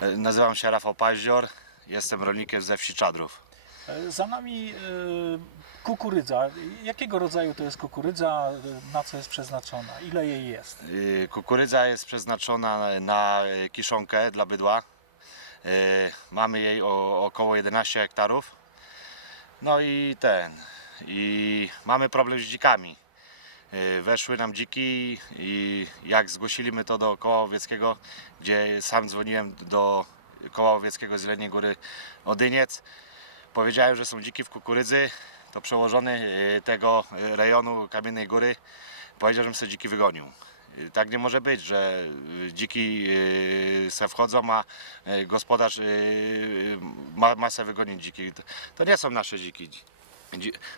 E, Nazywam się Rafał Paździor, jestem rolnikiem ze wsi Czadrów. E, Za nami e, kukurydza. Jakiego rodzaju to jest kukurydza? Na co jest przeznaczona? Ile jej jest? Kukurydza jest przeznaczona na kiszonkę dla bydła. Mamy jej około 11 hektarów. No i ten. I mamy problem z dzikami. Y, Weszły nam dziki i jak zgłosiliśmy to do koła łowieckiego, gdzie sam dzwoniłem do koła łowieckiego z Jeleniej Góry Odyniec, powiedziałem, że są dziki w kukurydzy, to przełożony y, tego y, rejonu Kamiennej Góry powiedział, żebym sobie dziki wygonił. Tak nie może być, że dziki se wchodzą, a gospodarz ma, ma se wygonić dziki. To nie są nasze dziki.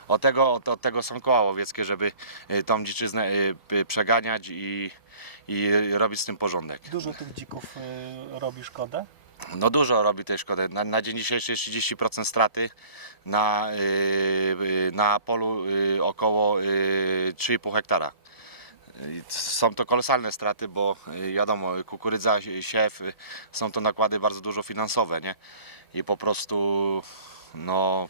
Od tego, od, od tego są koła łowieckie, żeby y, tą dziczyznę y, y, przeganiać i, i robić z tym porządek. Dużo tych dzików e, robi szkodę? No dużo robi tej szkody. Na, na dzień dzisiejszy jest 30% straty na, y, y, na polu y, około y, 3,5 hektara. Y, Są to kolosalne straty, bo y, wiadomo, kukurydza, siew, y, są to nakłady bardzo dużo finansowe, nie? I po prostu no,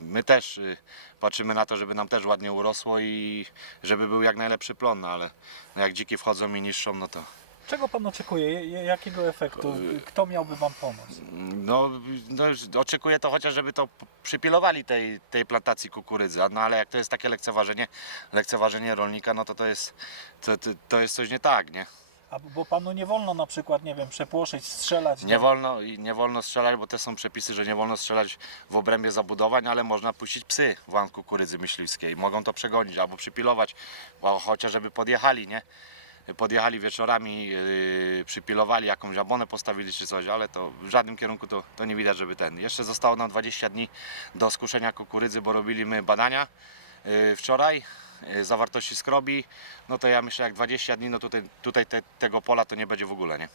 my też y, patrzymy na to, żeby nam też ładnie urosło i żeby był jak najlepszy plon, ale jak dziki wchodzą i niszczą, no to Czego Pan oczekuje? Je- Jakiego efektu? Kto miałby Wam pomóc? No, no oczekuję to chociaż, żeby to przypilowali tej, tej plantacji kukurydzy, no ale jak to jest takie lekceważenie, lekceważenie rolnika, no to to jest, to, to, to jest coś nie tak, nie? A bo Panu nie wolno na przykład, nie wiem, przepłoszyć, strzelać? Nie do- wolno, i nie wolno strzelać, bo te są przepisy, że nie wolno strzelać w obrębie zabudowań, ale można puścić psy w łan kukurydzy myśliwskiej. Mogą to przegonić albo przypilować, bo chociaż żeby podjechali, nie? Podjechali wieczorami, yy, przypilowali jakąś abonę, postawili czy coś, ale to w żadnym kierunku to, to nie widać, żeby ten. Jeszcze zostało nam 20 dni do skuszenia kukurydzy, bo robiliśmy badania wczoraj yy, zawartości skrobi. No to ja myślę, jak 20 dni, no tutaj, tutaj te, tego pola to nie będzie w ogóle, nie?